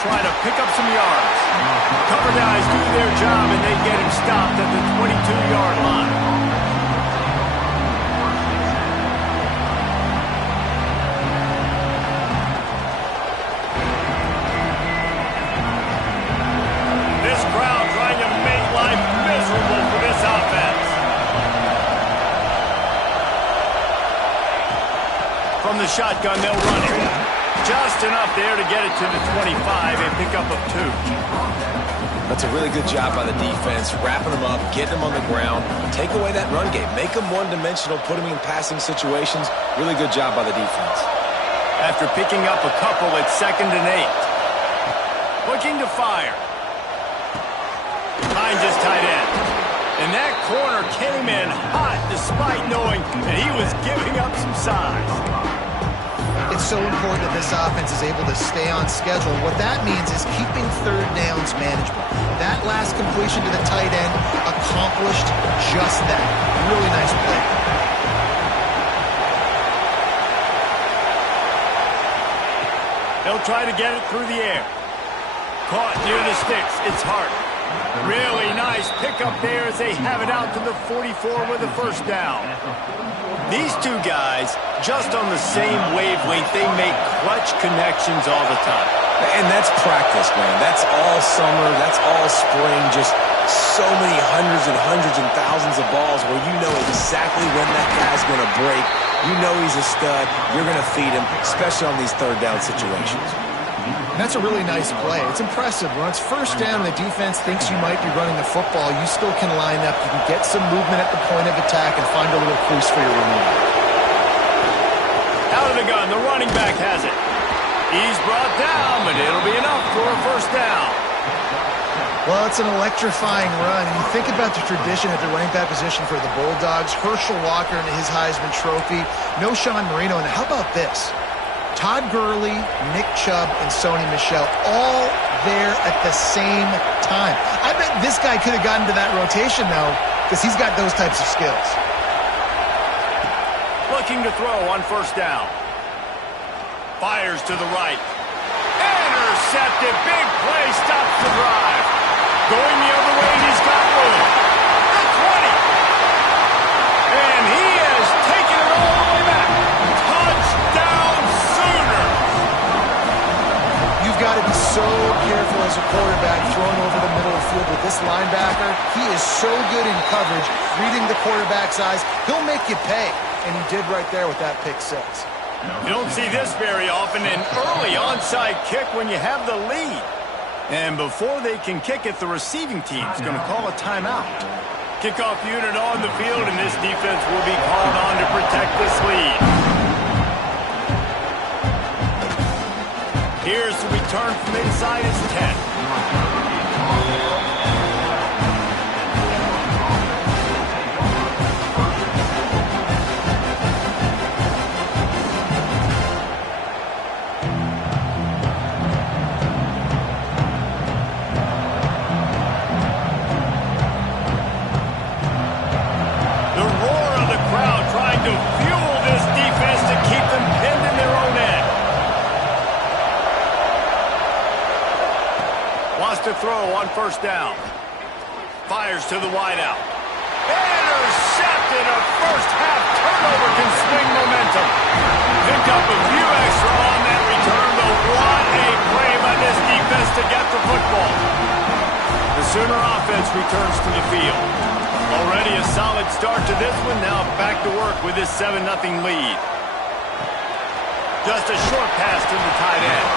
try to pick up some yards. Cover guys do their job, and they get him stopped at the 22-yard line. This crowd trying to make life miserable for this offense. From the shotgun, they'll run it. Just enough there to get it to the 25 and pick up a 2. That's a really good job by the defense, wrapping them up, getting them on the ground. Take away that run game. Make them one-dimensional, put them in passing situations. Really good job by the defense. After picking up a couple, it's 2nd and 8. Looking to fire. Finds his tight end. And that corner came in hot despite knowing that he was giving up some size. It's so important that this offense is able to stay on schedule. What that means is keeping third downs manageable. That last completion to the tight end accomplished just that. Really nice play. They'll try to get it through the air. Caught near the sticks. It's Hart. Really nice pickup there as they have it out to the 44 with a 1st down. These two guys, just on the same wavelength, they make clutch connections all the time. And that's practice, man. That's all summer. That's all spring. Just so many hundreds and thousands of balls where you know exactly when that guy's going to break. You know he's a stud. You're going to feed him, especially on these third down situations. That's a really nice play. It's impressive. When it's 1st down and the defense thinks you might be running the football, you still can line up. You can get some movement at the point of attack and find a little crease for your removal. Out of the gun, the running back has it. He's brought down, but it'll be enough for a 1st down. Well, it's an electrifying run, and you think about the tradition at the running back position for the Bulldogs. Herschel Walker and his Heisman Trophy. No Sean Marino, and how about this? Todd Gurley, Nick Chubb, and Sony Michel all there at the same time. I bet this guy could have gotten to that rotation, though, because he's got those types of skills. Looking to throw on 1st down. Fires to the right. Intercepted. Big play. Stops the drive. Going the other way, and he's got room. The 20. And he has taken it all the way back. Touchdown Sooner. You've got to be so careful as a quarterback throwing over the middle of the field with this linebacker. He is so good in coverage, reading the quarterback's eyes. He'll make you pay, and he did right there with that pick 6. You don't see this very often, an early onside kick when you have the lead. And before they can kick it, the receiving team's going to call a timeout. Kickoff unit on the field, and this defense will be called on to protect this lead. Here's the return from inside his 10. To throw on 1st down. Fires to the wideout. Intercepted. A first-half turnover can swing momentum. Picked up a few extra on that return, but what a play by this defense to get the football. The Sooner offense returns to the field. Already a solid start to this one. Now back to work with this 7-0 lead. Just a short pass to the tight end.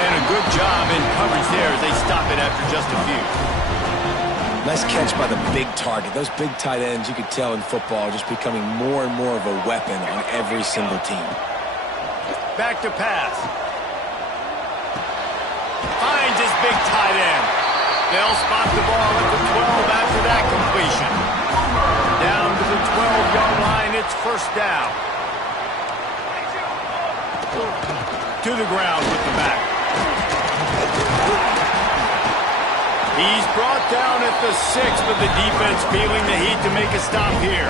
And a good job in coverage there as they stop it after just a few. Nice catch by the big target. Those big tight ends, you could tell in football, are just becoming more and more of a weapon on every single team. Back to pass. Finds his big tight end. They'll spot the ball at the 12 after that completion. Down to the 12-yard line, it's 1st down. To the ground with the back. He's brought down at the 6, but the defense feeling the heat to make a stop here.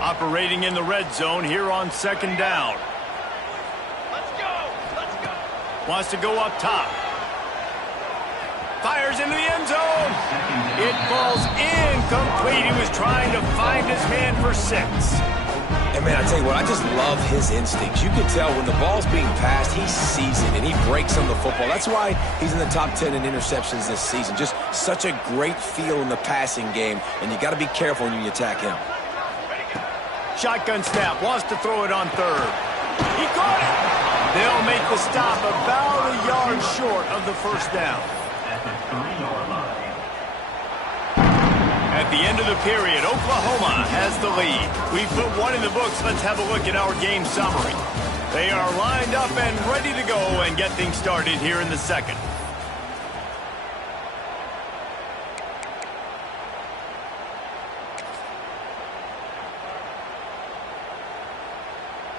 Operating in the red zone here on 2nd down. Let's go. Wants to go up top. Fires into the end zone. It falls incomplete. He was trying to find his man for 6. And, man, I tell you what, I just love his instincts. You can tell when the ball's being passed, he sees it, and he breaks on the football. That's why he's in the top 10 in interceptions this season. Just such a great feel in the passing game, and you got to be careful when you attack him. Shotgun snap. Wants to throw it on 3rd. He caught it. They'll make the stop about a yard short of the first down. At the end of the period, Oklahoma has the lead. We've put one in the books. Let's have a look at our game summary. They are lined up and ready to go and get things started here in the second.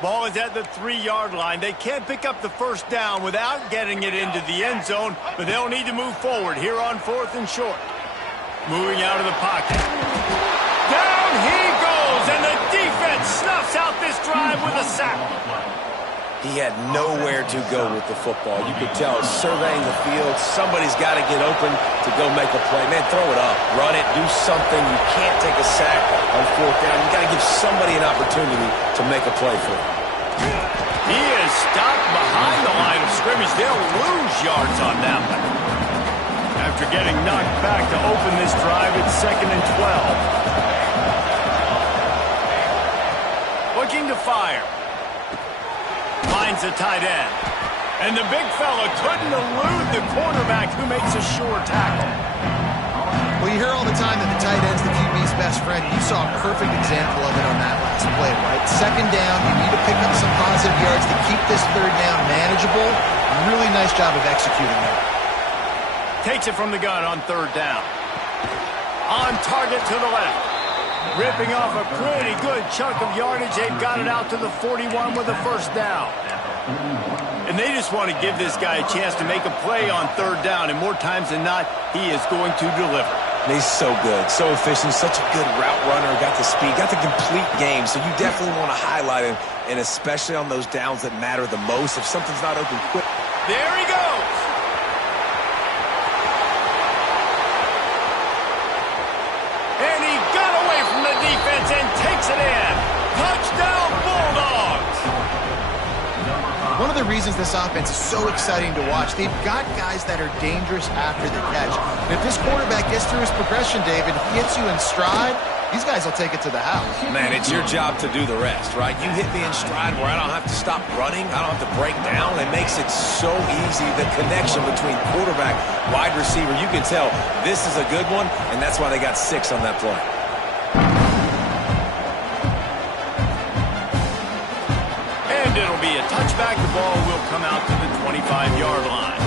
Ball is at the 3-yard line. They can't pick up the first down without getting it into the end zone, but they'll need to move forward here on 4th and short. Moving out of the pocket. Down he goes, and the defense snuffs out this drive with a sack. He had nowhere to go with the football. You could tell, surveying the field, somebody's got to get open to go make a play. Man, throw it up, run it, do something. You can't take a sack on 4th down. You got to give somebody an opportunity to make a play for him. He is stopped behind the line of scrimmage. They'll lose yards on that one. After getting knocked back to open this drive, it's 2nd and 12. Looking to fire. Finds a tight end. And the big fella couldn't elude the quarterback who makes a sure tackle. Well, you hear all the time that the tight end's the QB's best friend. You saw a perfect example of it on that last play, right? 2nd down, you need to pick up some positive yards to keep this 3rd down manageable. Really nice job of executing there. Takes it from the gun on 3rd down. On target to the left. Ripping off a pretty good chunk of yardage. They've got it out to the 41 with a first down. And they just want to give this guy a chance to make a play on 3rd down. And more times than not, he is going to deliver. And he's so good, so efficient, such a good route runner, got the speed, got the complete game. So you definitely want to highlight him, and especially on those downs that matter the most. If something's not open quick. There he goes. And he got away from the defense and takes it in. Touchdown, Bulldogs. One of the reasons this offense is so exciting to watch, they've got guys that are dangerous after the catch. And if this quarterback gets through his progression, David, gets you in stride, these guys will take it to the house. Man, it's your job to do the rest, right? You hit me in stride where I don't have to stop running. I don't have to break down. It makes it so easy. The connection between quarterback, wide receiver, you can tell this is a good one, and that's why they got 6 on that play. And it'll be a touchback. The ball will come out to the 25-yard line.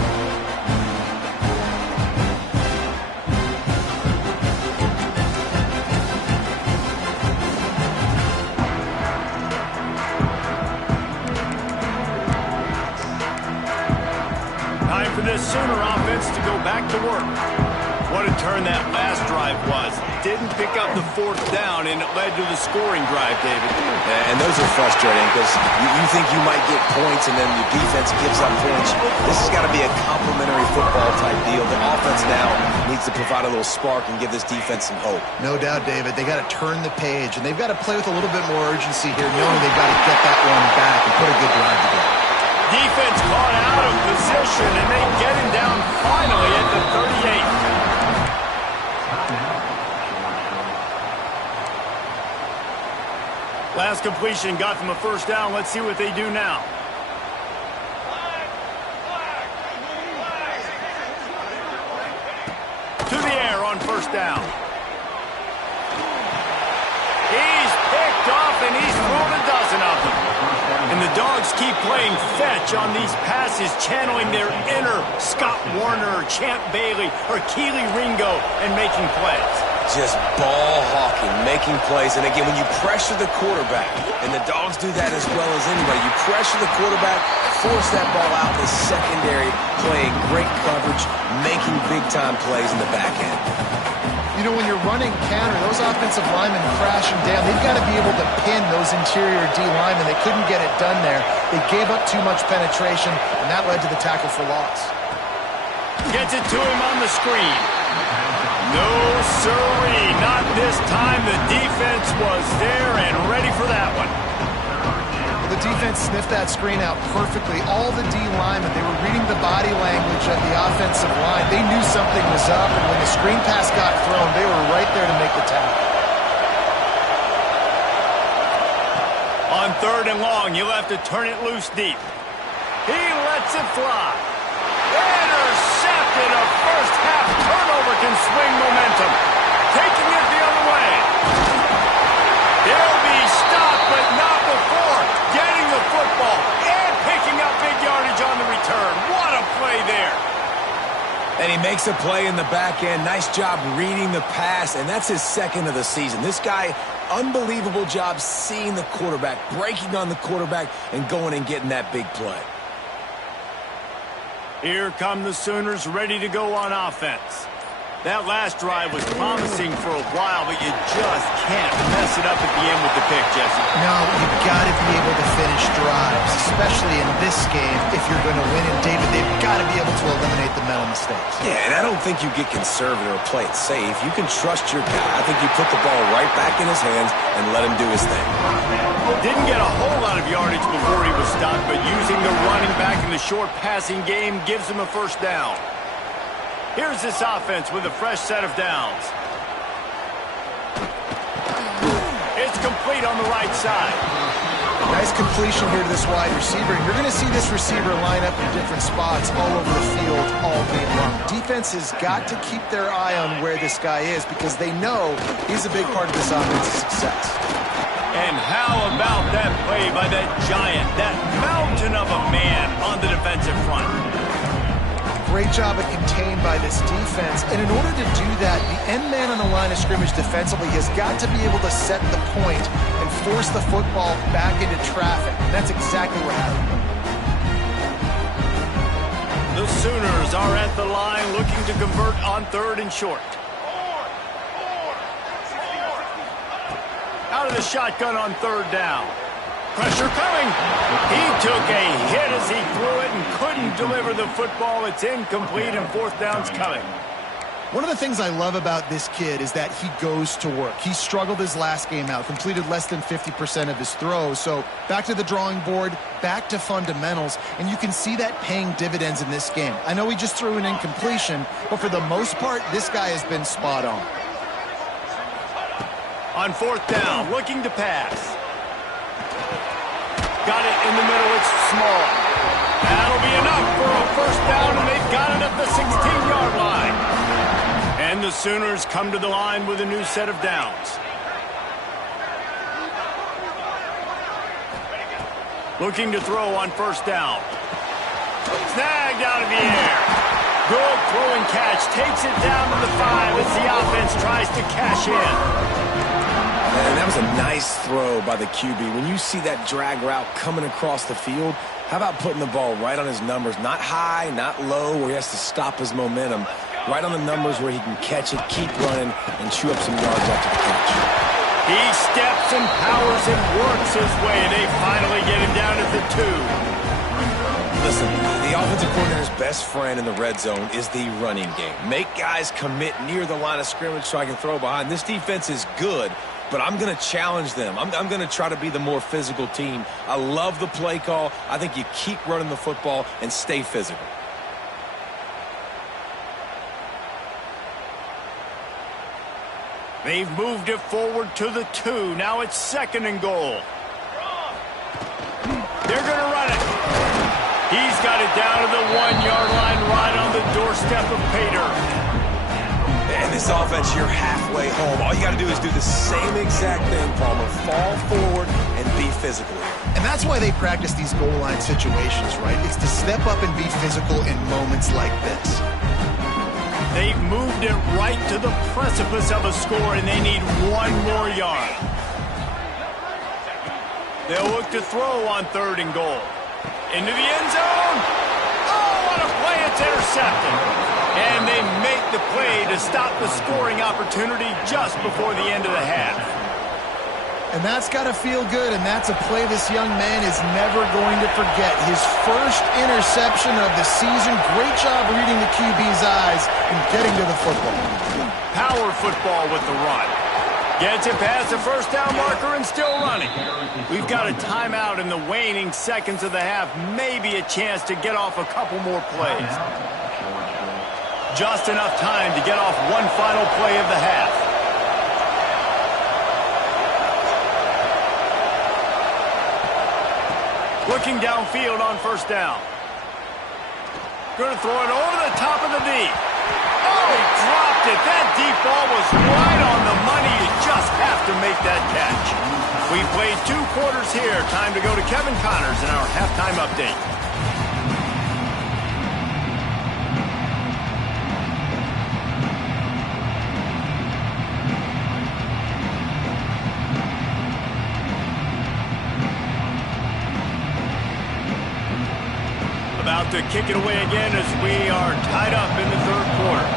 Time for this Sooner offense to go back to work. What a turn that last drive was. Didn't pick up the 4th down, and it led to the scoring drive, David. And those are frustrating because you think you might get points, and then your defense gives up points. This has got to be a complementary football type deal. The offense now needs to provide a little spark and give this defense some hope. No doubt, David. They got to turn the page, and they've got to play with a little bit more urgency here, knowing they've got to get that one back and put a good drive together. Defense caught out of position, and they get him down finally at the 38. Last completion got them a first down. Let's see what they do now. To the air on first down. He's picked off, and he's thrown a dozen of them. And the Dogs keep playing fetch on these passes, channeling their inner Scott Warner or Champ Bailey or Keely Ringo and making plays. Just ball hawking, making plays. And again, when you pressure the quarterback, and the Dogs do that as well as anybody, you pressure the quarterback, force that ball out in the secondary, playing great coverage, making big-time plays in the back end. You You know, when you're running counter, those offensive linemen crashing down, they've got to be able to pin those interior D linemen. They couldn't get it done there. They gave up too much penetration, and that led to the tackle for loss. Gets it to him on the screen. No, sirree, not this time. The defense was there and ready for that one. The defense sniffed that screen out perfectly. All the D linemen, they were reading the body language of the offensive line. They knew something was up, and when the screen pass got thrown, they were right there to make the tackle. On 3rd and long, you'll have to turn it loose deep. He lets it fly. Intercepted. A first-half turnover can swing momentum. Taking it the other way. They'll be stopped, but not before getting the football and picking up big yardage on the return. What a play there. And he makes a play in the back end. Nice job reading the pass, and that's his 2nd of the season. This guy, unbelievable job seeing the quarterback, breaking on the quarterback, and going and getting that big play. Here come the Sooners ready to go on offense. That last drive was promising for a while, but you just can't mess it up at the end with the pick, Jesse. No, you've got to be able to finish drives, especially in this game if you're going to win. And, David, they've got to be able to eliminate the mental mistakes. Yeah, and I don't think you get conservative or play it safe. You can trust your guy. I think you put the ball right back in his hands and let him do his thing. Didn't get a whole lot of yardage before he was stopped, but using the running back in the short passing game gives him a first down. Here's this offense with a fresh set of downs. It's complete on the right side. Nice completion here to this wide receiver. You're going to see this receiver line up in different spots all over the field all game long. Defense has got to keep their eye on where this guy is because they know he's a big part of this offense's success. And how about that play by that giant, that mountain of a man on the defensive front? Great job of contained by this defense. And in order to do that, the end man on the line of scrimmage defensively has got to be able to set the point and force the football back into traffic. And that's exactly what happened. The Sooners are at the line looking to convert on 3rd and short. Out of the shotgun on 3rd down. Pressure coming. He took a hit as he threw it and couldn't deliver the football. It's incomplete and 4th down's coming. One of the things I love about this kid is that he goes to work. He struggled his last game out, completed less than 50% of his throws. So back to the drawing board, back to fundamentals, and you can see that paying dividends in this game. I know he just threw an incompletion, but for the most part, this guy has been spot on. On 4th down, looking to pass. Got it in the middle, it's small. That'll be enough for a first down, and they've got it at the 16-yard line. And the Sooners come to the line with a new set of downs. Looking to throw on 1st down. Snagged out of the air. Good throw and catch. Takes it down to the 5 as the offense tries to cash in. And that was a nice throw by the QB. When you see that drag route coming across the field, how about putting the ball right on his numbers? Not high, not low, where he has to stop his momentum. Right on the numbers where he can catch it, keep running, and chew up some yards after the catch. He steps and powers and works his way. They finally get him down at the 2. Listen, the offensive coordinator's best friend in the red zone is the running game. Make guys commit near the line of scrimmage so I can throw behind. This defense is good, but I'm going to challenge them. I'm going to try to be the more physical team. I love the play call. I think you keep running the football and stay physical. They've moved it forward to the 2. Now it's 2nd and goal. They're going to run it. He's got it down to the 1-yard line right on the doorstep of Pater. And this offense, you're halfway home. All you got to do is do the same exact thing, Palmer. Fall forward and be physical. And that's why they practice these goal line situations, right? It's to step up and be physical in moments like this. They've moved it right to the precipice of a score, and they need 1 more yard. They'll look to throw on 3rd and goal. Into the end zone. Oh, what a play. It's intercepted. And they make the play to stop the scoring opportunity just before the end of the half. And that's got to feel good, and that's a play this young man is never going to forget. His first interception of the season. Great job reading the QB's eyes and getting to the football. Power football with the run. Gets it past the first down marker and still running. We've got a timeout in the waning seconds of the half. Maybe a chance to get off a couple more plays. Just enough time to get off one final play of the half. Looking downfield on first down. Going to throw it over the top of the D. Oh, he dropped it. That deep ball was right on the money. You just have to make that catch. We played 2 quarters here. Time to go to Kevin Connors in our halftime update. About to kick it away again as we are tied up in the 3rd quarter.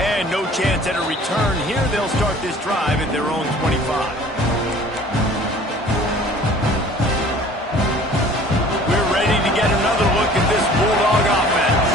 And no chance at a return here. They'll start this drive at their own 25. We're ready to get another look at this Bulldog offense.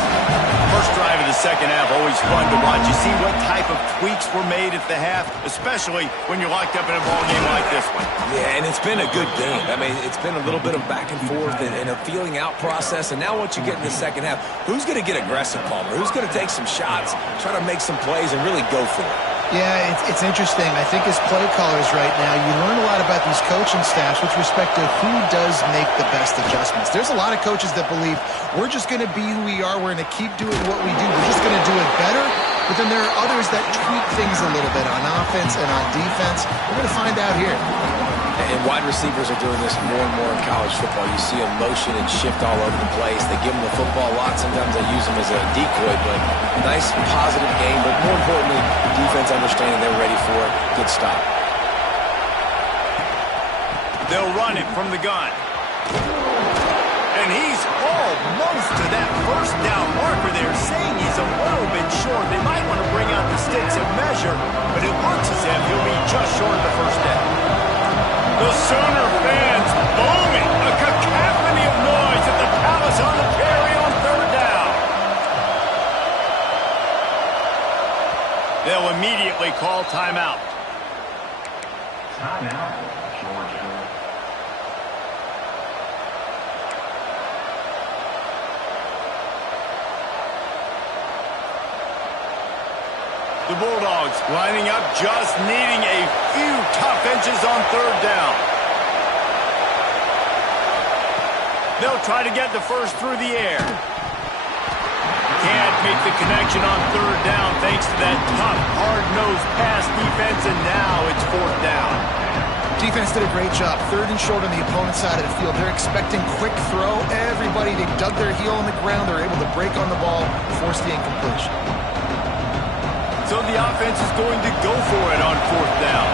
First drive of the second half, always fun to watch. You see what type of tweaks were made at the half, especially when you're locked up in a ball game like this one. Yeah, and it's been a good game. I mean, it's been a little bit of back and forth and a feeling out process. And now once you get in the second half, who's going to get aggressive, Palmer? Who's going to take some shots, try to make some plays, and really go for it? Yeah, it's interesting. I think as play callers right now, you learn a lot about these coaching staffs with respect to who does make the best adjustments. There's a lot of coaches that believe we're just going to be who we are. We're going to keep doing what we do. We're just going to do it better. But then there are others that tweak things a little bit on offense and on defense. We're going to find out here. And wide receivers are doing this more and more in college football. You see them motion and shift all over the place. They give them the football a lot. Sometimes they use them as a decoy, but nice, positive game. But more importantly, defense understanding they're ready for it. Good stop. They'll run it from the gun. And he's almost to that first down marker there, saying he's a little bit short. They might want to bring out the sticks and measure, but it looks as if he'll be just short of the first down. The Sooner fans booming. A cacophony of noise at the Palace on the carry on 3rd down. They'll immediately call timeout. Timeout, Georgia. The Bulldogs lining up, just needing a few tough inches on 3rd down. They'll try to get the first through the air. Can't make the connection on 3rd down thanks to that tough, hard-nosed pass defense, and now it's 4th down. Defense did a great job. 3rd and short on the opponent's side of the field. They're expecting quick throw. Everybody, they dug their heel on the ground. They're able to break on the ball, force the incompletion. So the offense is going to go for it on 4th down.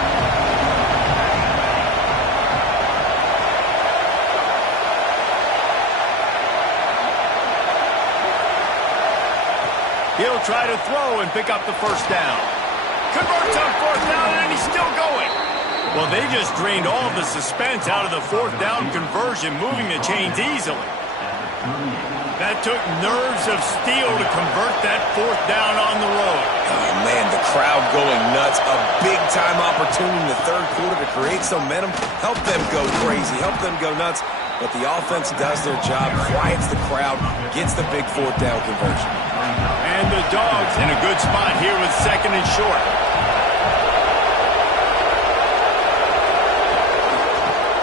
He'll try to throw and pick up the first down. Converts on 4th down, and he's still going. Well, they just drained all of the suspense out of the 4th down conversion, moving the chains easily. That took nerves of steel to convert that 4th down on the road. Oh, man, the crowd going nuts. A big-time opportunity in the 3rd quarter to create some momentum. Help them go crazy. Help them go nuts. But the offense does their job, quiets the crowd, gets the big 4th down conversion. And the Dogs in a good spot here with 2nd and short.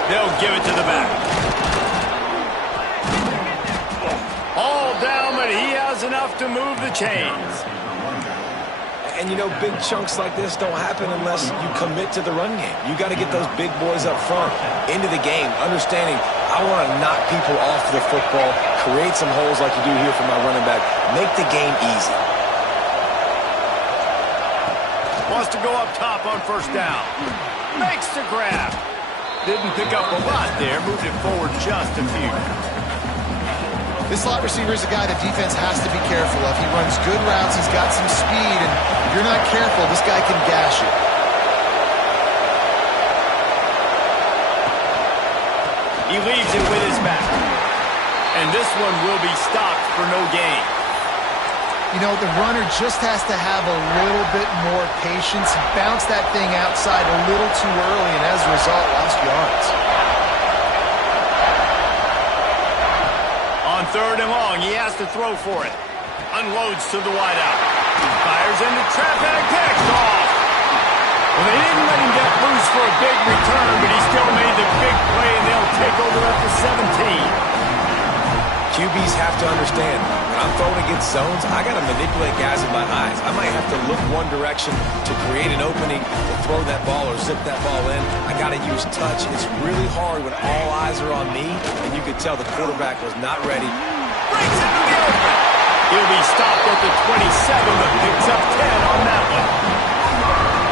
They'll give it to the back. All down, but he has enough to move the chains. And, you know, big chunks like this don't happen unless you commit to the run game. You got to get those big boys up front into the game, understanding I want to knock people off the football, create some holes like you do here for my running back, make the game easy. Wants to go up top on first down. Makes the grab. Didn't pick up a lot there. Moved it forward just a few. This slot receiver is a guy the defense has to be careful of. He runs good routes. He's got some speed, and if you're not careful, this guy can gash you. He leaves it with his back. And this one will be stopped for no gain. You know, the runner just has to have a little bit more patience. Bounce that thing outside a little too early, and as a result, lost yards. On third and long, he has to throw for it. Unloads to the wideout. Fires into traffic, picked off. Well, they didn't let him get loose for a big return, but he still made the big play, and they'll take over at the 17. QBs have to understand, when I'm throwing against zones, I got to manipulate guys with my eyes. I might have to look one direction to create an opening to throw that ball or zip that ball in. I got to use touch. It's really hard when all eyes are on me, and you could tell the quarterback was not ready. Breaks into the open. He'll be stopped at the 27, but picks up 10 on that one.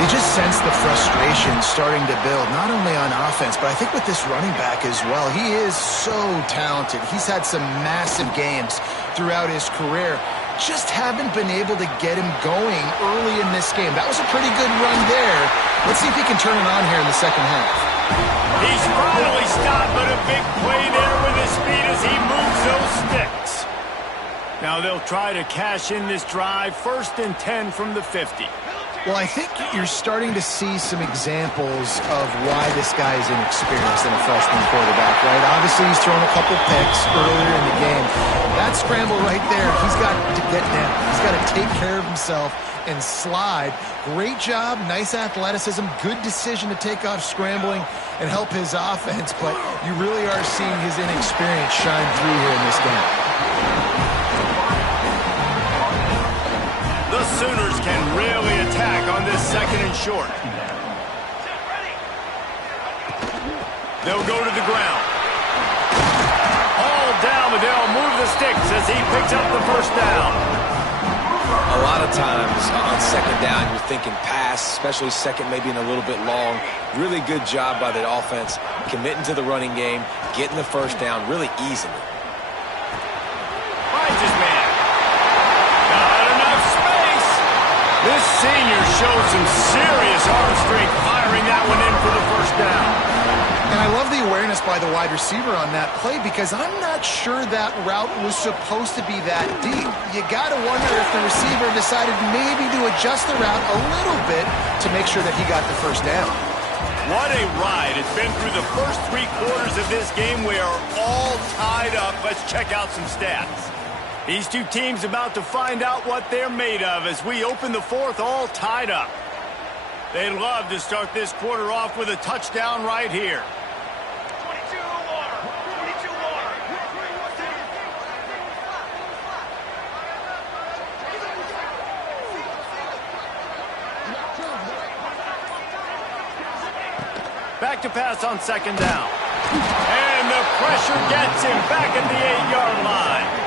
You just sense the frustration starting to build, not only on offense, but I think with this running back as well. He is so talented. He's had some massive games throughout his career. Just haven't been able to get him going early in this game. That was a pretty good run there. Let's see if he can turn it on here in the second half. He's finally stopped, but a big play there with his speed as he moves those sticks. Now they'll try to cash in this drive, 1st and 10 from the 50. Well, I think you're starting to see some examples of why this guy is inexperienced in a freshman quarterback, right? Obviously, he's thrown a couple picks earlier in the game. That scramble right there, he's got to get down. He's got to take care of himself and slide. Great job, nice athleticism, good decision to take off scrambling and help his offense, but you really are seeing his inexperience shine through here in this game. The Sooners can really attack on this 2nd and short. They'll go to the ground. All down, but they'll move the sticks as he picks up the first down. A lot of times on 2nd down, you're thinking pass, especially 2nd, maybe in a little bit long. Really good job by the offense, committing to the running game, getting the first down really easily. Finds his man. Not enough space. This senior shows some serious arm strength, firing that one in for the first down. And I love the awareness by the wide receiver on that play because I'm not sure that route was supposed to be that deep. You got to wonder if the receiver decided maybe to adjust the route a little bit to make sure that he got the first down. What a ride. It's been through the first 3 quarters of this game. We are all tied up. Let's check out some stats. These two teams about to find out what they're made of as we open the 4th all tied up. They'd love to start this quarter off with a touchdown right here. 22 water. 22 water. Back to pass on 2nd down. And the pressure gets him back at the 8-yard line.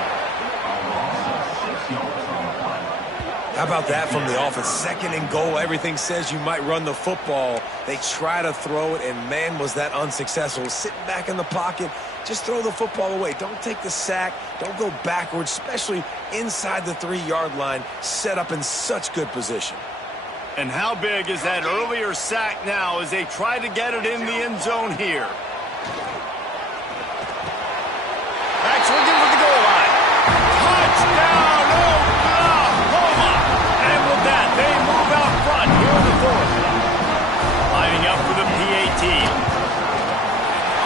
How about that from the offense? 2nd and goal. Everything says you might run the football. They try to throw it, and man, was that unsuccessful. Sitting back in the pocket, just throw the football away. Don't take the sack. Don't go backwards, especially inside the 3-yard line. Set up in such good position. And how big is that earlier sack now as they try to get it in the end zone here? Back's looking for the goal line. Touchdown, Oklahoma! And with that, they move out front here in the 4th. Lining up for the PAT.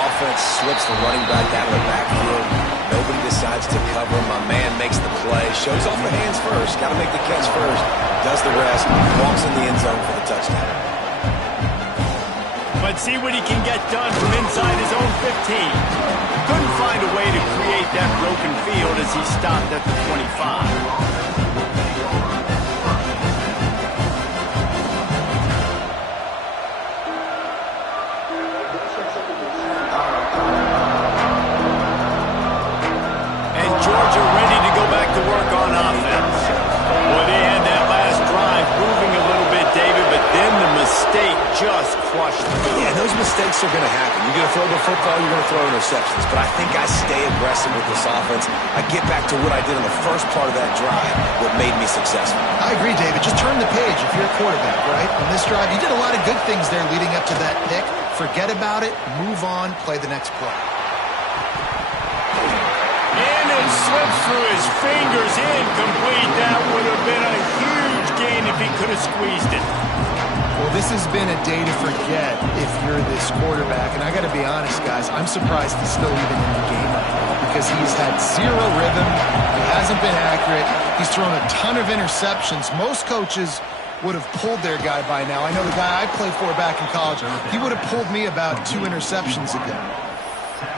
Offense slips the running back out of the backfield. Nobody decides to cover. My man makes the play. Shows off the hands first. Got to make the catch first. Does the rest. Walks in the end zone for the touchdown. But see what he can get done from inside his own 15. Couldn't find a way to create that broken field as he stopped at the 25. Georgia ready to go back to work on offense. Well, they had that last drive moving a little bit, David, but State just crushed them. Yeah, those mistakes are going to happen. You're going to throw the football, you're going to throw interceptions. But I think I stay aggressive with this offense. I get back to what I did in the first part of that drive, what made me successful. I agree, David. Just turn the page if you're a quarterback, right? On this drive, you did a lot of good things there leading up to that pick. Forget about it, move on, play the next play. And it slips through his fingers, incomplete. That would have been a huge gain if he could have squeezed it. Well, this has been a day to forget if you're this quarterback. And I got to be honest, guys, I'm surprised he's still even in the game right now because he's had zero rhythm. He hasn't been accurate. He's thrown a ton of interceptions. Most coaches would have pulled their guy by now. I know the guy I played for back in college, he would have pulled me about 2 interceptions ago.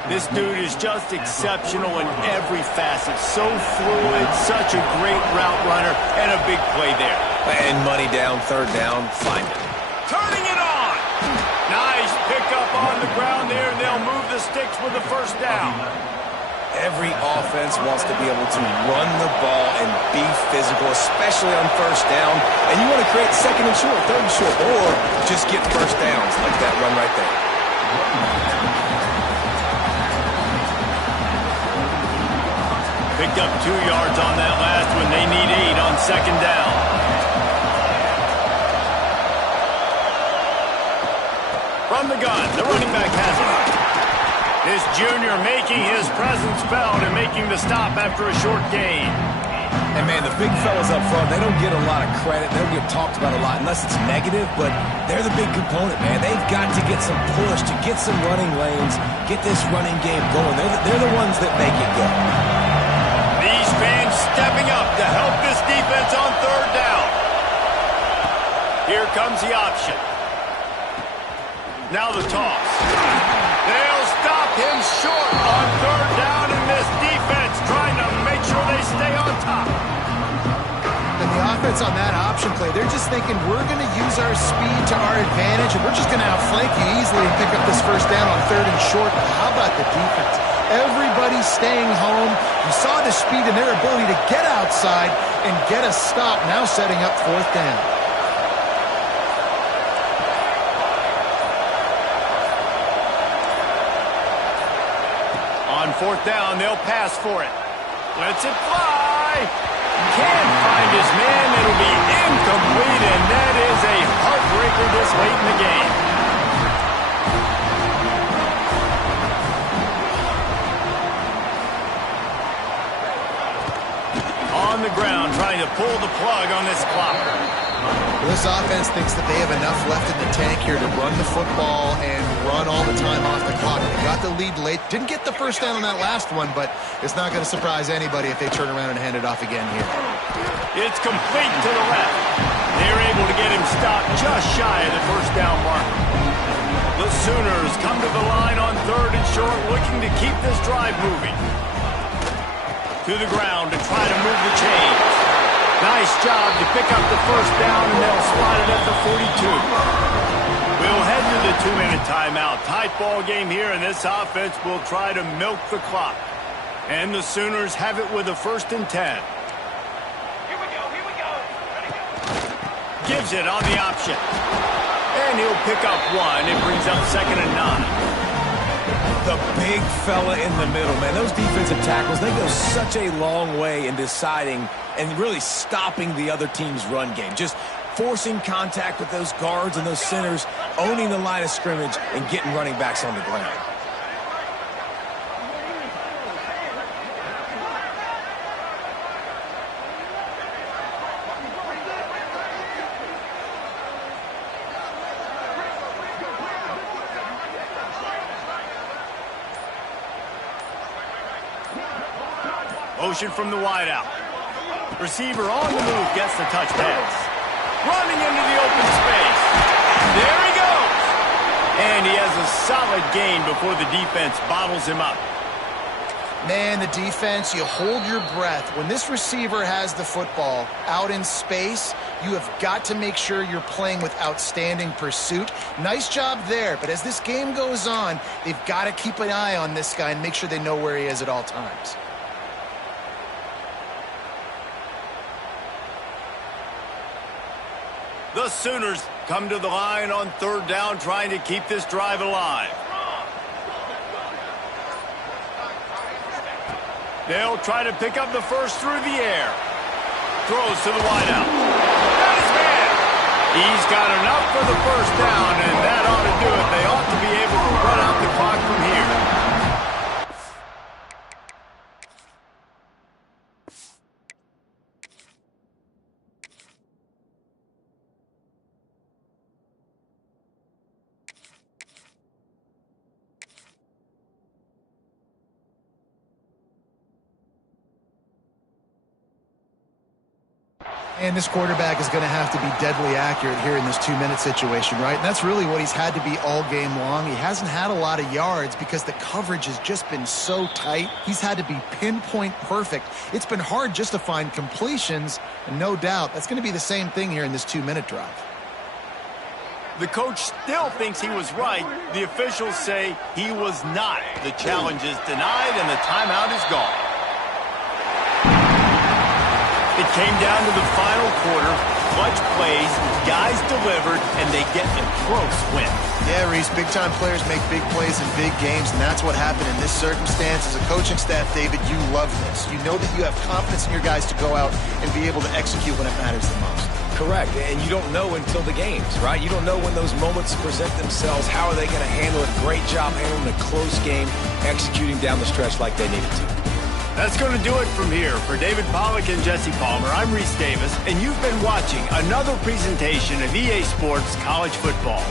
This dude is just exceptional in every facet. So fluid, such a great route runner, and a big play there. And money down, third down, find it. Turning it on. Nice pickup on the ground there, and they'll move the sticks with the first down. Every offense wants to be able to run the ball and be physical, especially on first down. And you want to create second and short, third and short, or just get first downs like that run right there. Picked up 2 yards on that last one. They need 8 on second down. From the gun, the running back has it. This junior making his presence felt and making the stop after a short gain. And, man, the big fellas up front, they don't get a lot of credit. They don't get talked about a lot unless it's negative, but they're the big component, man. They've got to get some push, to get some running lanes, get this running game going. They're the ones that make it go. These fans stepping up to help this defense on third down. Here comes the option. Now the toss. They'll stop him short on third down, and this defense trying to make sure they stay on top. And the offense on that option play, they're just thinking we're going to use our speed to our advantage, and we're just going to outflank you easily and pick up this first down on third and short. But how about the defense? Everybody's staying home. You saw the speed and their ability to get outside and get a stop, now setting up fourth down. On fourth down, they'll pass for it. Lets it fly. Can't find his man. It'll be incomplete, and that is a heartbreaker this late in the game. On the ground, trying to pull the plug on this clock. Well, this offense thinks that they have enough left in the tank here to run the football and run all the time off the clock. They got the lead late. Didn't get the first down on that last one, but it's not going to surprise anybody if they turn around and hand it off again here. It's complete to the left. They're able to get him stopped just shy of the first down mark. The Sooners come to the line on third and short, looking to keep this drive moving. To the ground to try to move the chains. Nice job to pick up the first down, and they'll slot it at the 42. We'll head to the 2-minute timeout. Tight ball game here, and this offense will try to milk the clock. And the Sooners have it with a 1st and 10. Here we go, here we go. Ready, go. Gives it on the option. And he'll pick up 1. It brings up 2nd and 9. The big fella in the middle, man. Those defensive tackles, they go such a long way in deciding and really stopping the other team's run game. Just forcing contact with those guards and those centers, owning the line of scrimmage, and getting running backs on the ground. Motion from the wideout. Receiver on the move gets the touch pass. Running into the open space. There he goes. And he has a solid gain before the defense bottles him up. Man, the defense, you hold your breath. When this receiver has the football out in space, you have got to make sure you're playing with outstanding pursuit. Nice job there, but as this game goes on, they've got to keep an eye on this guy and make sure they know where he is at all times. The Sooners come to the line on third down, trying to keep this drive alive. They'll try to pick up the first through the air. Throws to the wideout. Got his man. He's got enough for the first down, and that ought to do it. They ought to be able to run out the clock from here. And this quarterback is going to have to be deadly accurate here in this 2-minute situation, right? And that's really what he's had to be all game long. He hasn't had a lot of yards because the coverage has just been so tight. He's had to be pinpoint perfect. It's been hard just to find completions, and no doubt that's going to be the same thing here in this 2-minute drive. The coach still thinks he was right. The officials say he was not. The challenge is denied, and the timeout is gone. It came down to the final quarter. Clutch plays, guys delivered, and they get a close win. Yeah, Reese, big-time players make big plays in big games, and that's what happened in this circumstance. As a coaching staff, David, you love this. You know that you have confidence in your guys to go out and be able to execute when it matters the most. Correct, and you don't know until the games, right? You don't know when those moments present themselves. How are they going to handle it? Great job handling a close game, executing down the stretch like they needed to. That's going to do it from here. For David Pollack and Jesse Palmer, I'm Reese Davis, and you've been watching another presentation of EA Sports College Football.